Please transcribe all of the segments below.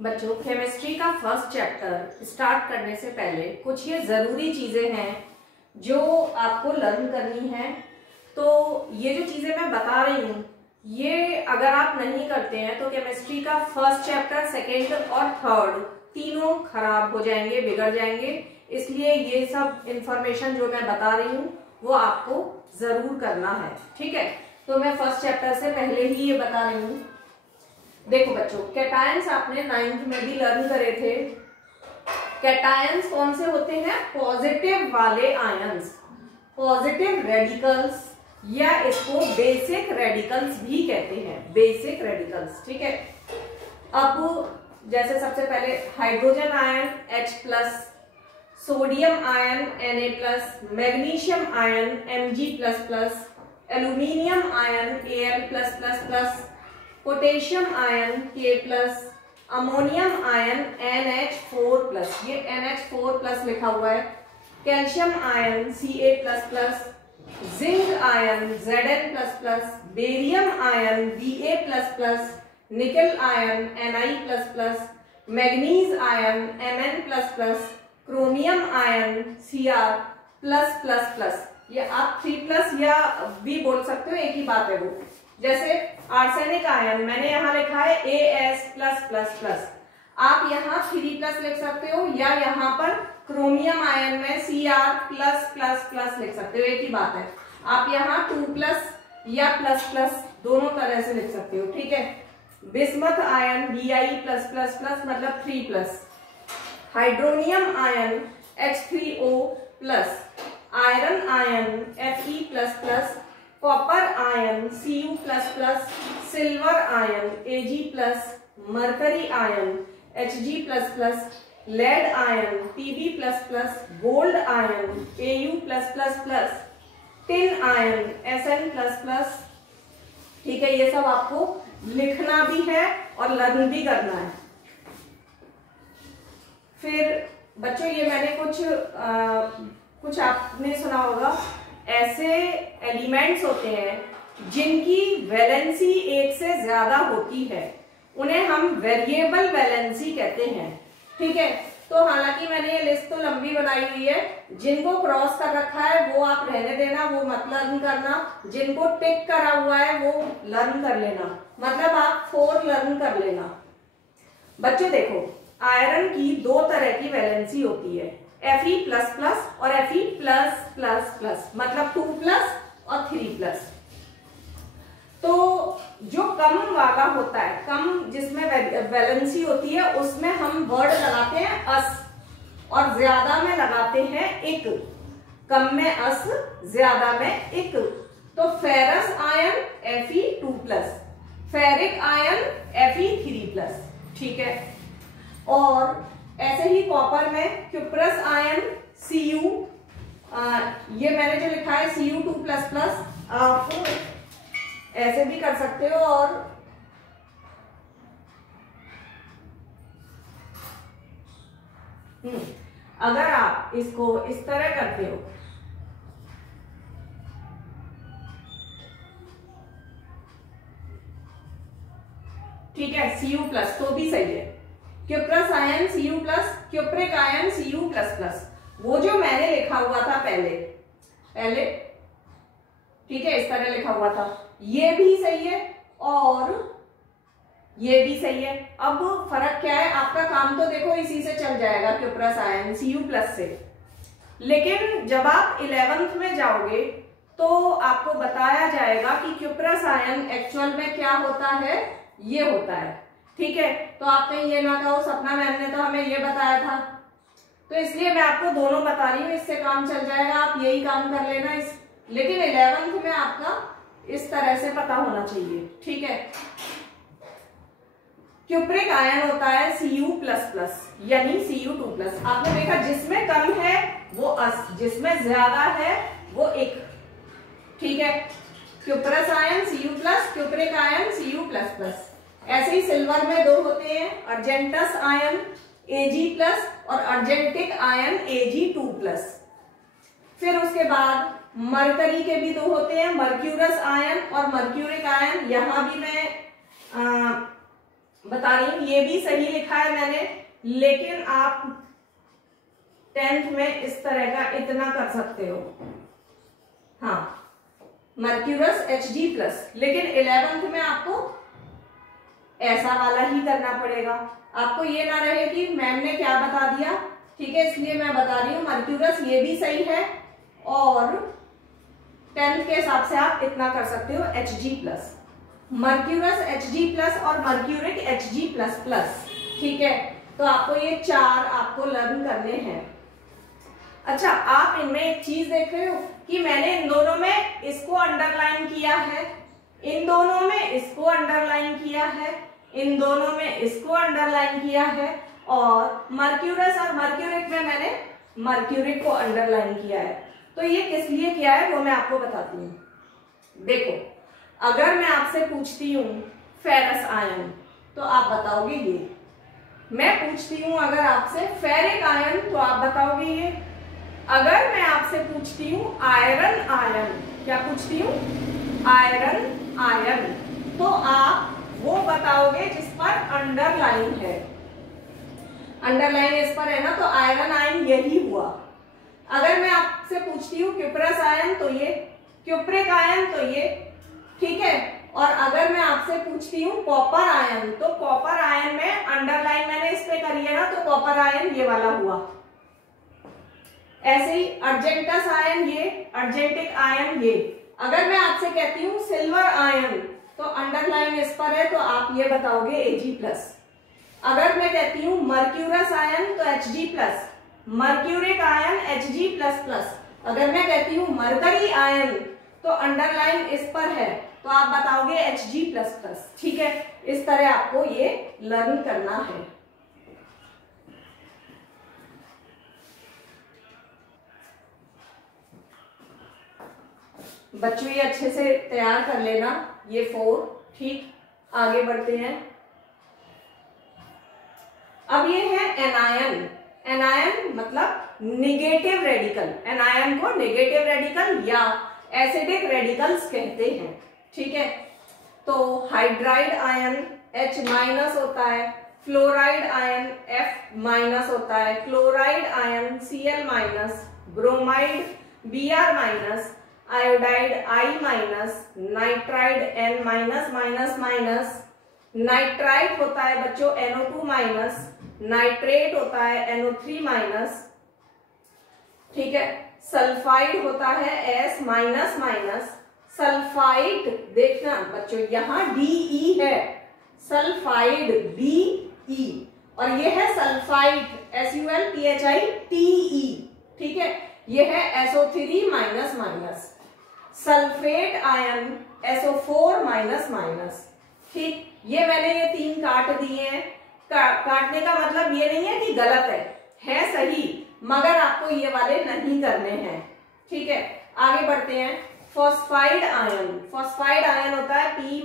बच्चों, केमिस्ट्री का first chapter start करने से पहले कुछ ये ज़रूरी चीज़ें हैं जो आपको लर्न करनी है। तो ये जो चीज़ें मैं बता रही हूँ, ये अगर आप नहीं करते हैं तो केमिस्ट्री का फर्स्ट चैप्टर, सेकेंड और थर्ड तीनों खराब हो जाएंगे, बिगड़ जाएंगे। इसलिए ये सब इंफॉर्मेशन जो मैं बता रही हूँ वो आपको ज़रूर करना है, ठीक है। तो मैं फर्स्ट चैप्टर से पहले ही ये बता रही हूँ। देखो बच्चों, कैटायंस आपने 9th में भी लर्न करे थे। कैटायंस कौन से होते हैं? पॉजिटिव वाले आयंस, पॉजिटिव रेडिकल्स, या इसको बेसिक रेडिकल्स भी कहते हैं, बेसिक रेडिकल्स, ठीक है। अब जैसे सबसे पहले hydrogen ion H+, sodium ion Na+, magnesium ion Mg++, aluminium ion Al+++, potassium ion K+, ammonium ion NH4+, ये NH4+ लिखा हुआ है, calcium ion Ca++, zinc ion Zn++, barium ion Ba++, निकल ion Ni++, manganese ion Mn++, chromium ion Cr+++। ये आप 3+ या भी बोल सकते हो, एक ही बात है वो। जैसे आर्सेनिक आयन मैंने यहाँ लिखा है As+++, आप यहाँ 3+ लिख सकते हो, या यहाँ पर क्रोमियम आयन में Cr+++ लिख सकते हो, एक ही बात है। आप यहाँ 2+ या ++ दोनों तरह से लिख सकते हो, ठीक है। बिस्मथ आयन Bi+++ मतलब 3+, hydronium ion H3O+, iron ion Fe++, copper ion Cu++, silver ion Ag+, mercury ion Hg++, lead ion Pb++, gold ion Au+++, tin ion Sn++, ठीक है। ये सब आपको लिखना भी है और लर्न भी करना है। फिर बच्चों, ये मैंने कुछ आपने सुना होगा, ऐसे एलिमेंट्स होते हैं जिनकी वैलेंसी एक से ज्यादा होती है, उन्हें हम वेरिएबल वैलेंसी कहते हैं, ठीक है। तो हालांकि मैंने ये लिस्ट तो लंबी बनाई हुई है, जिनको क्रॉस कर रखा है वो आप रहने देना, वो मत लर्न करना। जिनको टिक करा हुआ है वो लर्न कर लेना, मतलब आप 4 लर्न कर लेना। बच्चों देखो, आयरन की 2 तरह की वैलेंसी होती है, Fe++ और Fe+++, मतलब 2+ और 3+। तो जो कम वाला होता है, कम जिसमें वैलेंसी होती है, उसमें हम वर्ड लगाते हैं अस, और ज्यादा में लगाते हैं इक। कम में अस, ज्यादा में इक। तो ferrous ion Fe2+, ferric ion Fe3+, ठीक है। और ऐसे ही कॉपर में क्यूप्रस आयन Cu, ये मैंने जो लिखा है Cu2++, आप ऐसे भी कर सकते हो। और अगर आप इसको इस तरह करते हो, ठीक है, Cu+ तो भी सही है। Cuprous ion Cu+, cupric ion Cu++, वो जो मैंने लिखा हुआ था पहले, ठीक है, इस तरह लिखा हुआ था, ये भी सही है और ये भी सही है। अब फर्क क्या है, आपका काम तो देखो इसी से चल जाएगा, क्यूप्रस आयन Cu+ से। लेकिन जब आप 11th में जाओगे तो आपको बताया जाएगा कि क्यूप्रस आयन एक्चुअल में क्या होता है, ये होता है, ठीक है। तो आप कहीं ये ना कहो सपना मैम ने तो हमें ये बताया था, तो इसलिए मैं आपको दोनों बता रही हूँ, इससे काम चल जाएगा, आप यही काम कर लेना। लेकिन 11th में आपका इस तरह से पता होना चाहिए, ठीक है। क्यूप्रिक आयन होता है Cu++, यानी Cu2+। आपने देखा, जिसमें कम है वो अस, जिसमें ज्यादा है वो इक, ठीक है। Cuprous ion Cu+, cupric ion Cu++। ऐसे ही सिल्वर में 2 होते हैं, अर्जेंटस आयन Ag+ और अर्जेंटिक आयन Ag2+। फिर उसके बाद मरकरी के भी 2 होते हैं, मर्क्यूरस आयन और मर्क्यूरिक आयन। यहां भी मैं बता रही हूं, ये भी सही लिखा है मैंने, लेकिन आप 10th में इस तरह का इतना कर सकते हो। हाँ, मर्क्यूरस Hg+, लेकिन 11th में आपको ऐसा वाला ही करना पड़ेगा। आपको ये ना रहे कि मैम ने क्या बता दिया, ठीक है, इसलिए मैं बता रही हूँ मर्क्यूरस ये भी सही है, और 10th के हिसाब से आप इतना कर सकते हो Hg+, मर्क्यूरस Hg+ और मर्क्यूरिक Hg++, ठीक है। तो आपको ये 4 आपको लर्न करने हैं। अच्छा, आप इनमें एक चीज देख रहे हो कि मैंने इन दोनों में इसको अंडरलाइन किया है, इन दोनों में इसको अंडरलाइन किया है, इन दोनों में इसको अंडरलाइन किया है, और मर्क्यूरस और मर्क्यूरिक में मैंने मर्क्यूरिक को अंडरलाइन किया है। तो ये किस लिए किया है वो मैं आपको बताती हूँ। देखो, अगर मैं आपसे पूछती हूँ फेरस आयन, तो आप बताओगे ये। मैं पूछती हूँ अगर आपसे फेरिक आयन, तो आप बताओगे ये। अगर मैं आपसे पूछती हूँ आयरन आयन, क्या पूछती हूँ? आयरन आयन, तो आप वो बताओगे जिस पर अंडरलाइन है। अंडरलाइन इस पर है ना, तो आयरन आयन यही हुआ। अगर मैं आपसे पूछती हूँ क्यूप्रस आयन, तो ये, क्यूप्रिक आयन, तो ये, ठीक है। और अगर मैं आपसे पूछती हूँ कॉपर आयन, तो कॉपर आयन में अंडरलाइन मैंने इस पे करी है ना, तो कॉपर आयन ये वाला हुआ। ऐसे ही अर्जेंटस आयन ये, अर्जेंटिक आयन ये। अगर मैं आपसे कहती हूँ सिल्वर आयन, तो अंडरलाइन इस पर है, तो आप ये बताओगे Ag+। अगर मैं कहती हूँ मर्क्यूरस आयन, तो Hg+, मर्क्यूरिक आयन Hg++। अगर मैं कहती हूँ मरकरी आयन, तो अंडरलाइन इस पर है, तो आप बताओगे Hg++, ठीक है। इस तरह आपको ये लर्न करना है। बच्चों ये अच्छे से तैयार कर लेना, ये 4, ठीक। आगे बढ़ते हैं। अब ये है एनायन। एनायन मतलब नेगेटिव रेडिकल। एनायन को नेगेटिव रेडिकल या एसिडिक रेडिकल्स कहते हैं, ठीक है। तो हाइड्राइड आयन H- होता है, फ्लोराइड आयन F- होता है, chloride ion Cl-, bromide Br-, iodide I-, nitride N-, nitrite होता है बच्चों NO2-, नाइट्रेट होता है NO3-, ठीक है। सल्फाइड होता है S-, सल्फाइड देखना बच्चों, यहां DE है, सल्फाइड DE, और ये है सल्फाइड SULPHITE, ठीक है। ये है SO3-, सल्फेट आयन SO4-, ठीक। ये मैंने ये 3 काट दिए हैं। काटने का मतलब ये नहीं है कि गलत है सही, मगर आपको ये वाले नहीं करने हैं, ठीक है। आगे बढ़ते हैं। फॉस्फाइड आयन, फॉस्फाइड आयन होता है P-,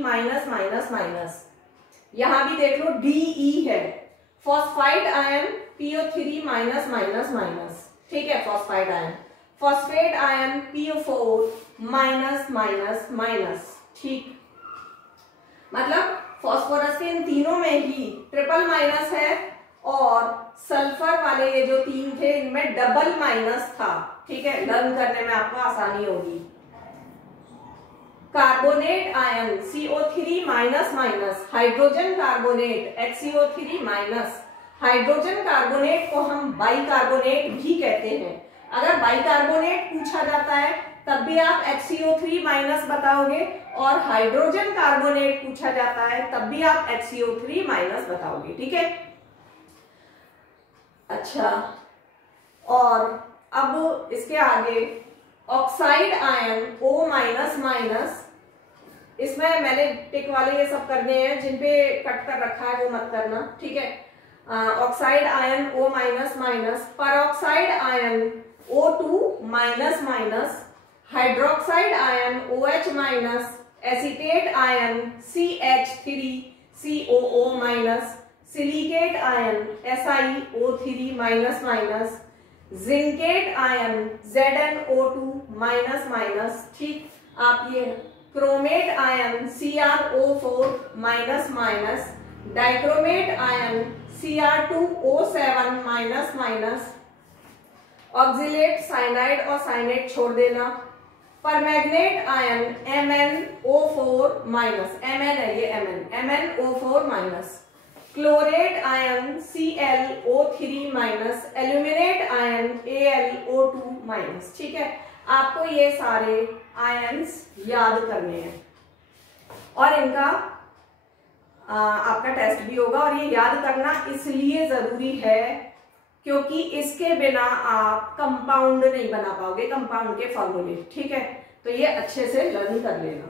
यहां भी देख लो DE है। फॉस्फाइड आयन PO3-, ठीक है, phosphide ion. Phosphate ion PO4-, ठीक। मतलब फॉस्फोरस के इन तीनों में ही ट्रिपल माइनस है, और सल्फर वाले ये जो 3 थे इनमें डबल माइनस था, ठीक है। लर्न करने में आपको आसानी होगी। Carbonate ion CO3-, hydrogen carbonate HCO3-, hydrogen carbonate को हम बाइकार्बोनेट भी कहते हैं। अगर बाइकार्बोनेट पूछा जाता है तब भी आप HCO3- बताओगे, और हाइड्रोजन कार्बोनेट पूछा जाता है तब भी आप HCO3- बताओगे, ठीक है। अच्छा, और अब इसके आगे ऑक्साइड आयन O-, इसमें मैंने टिक वाले ये सब करने हैं, जिनपे कट कर रखा है वो मत करना, ठीक है। Oxide ion O-, peroxide ion O2-, hydroxide ion OH-, acetate ion CH3COO-, silicate ion SiO3-, zincate ion ZnO2-, ठीक। आप ये chromate ion CrO4-, dichromate ion Cr2O7 minus minus, oxalate cyanide और साइनेट छोड़ देना, परमैग्नेट आयन MnO4 माइनस, Mn है ये MnO4 minus, chlorate ion ClO3 minus, aluminate ion AlO2 minus. ठीक है, आपको ये सारे आयन्स याद करने हैं और इनका आपका टेस्ट भी होगा। और ये याद करना इसलिए जरूरी है क्योंकि इसके बिना आप कंपाउंड नहीं बना पाओगे, कंपाउंड के फॉर्मूले। ठीक है, तो ये अच्छे से लर्न कर लेना।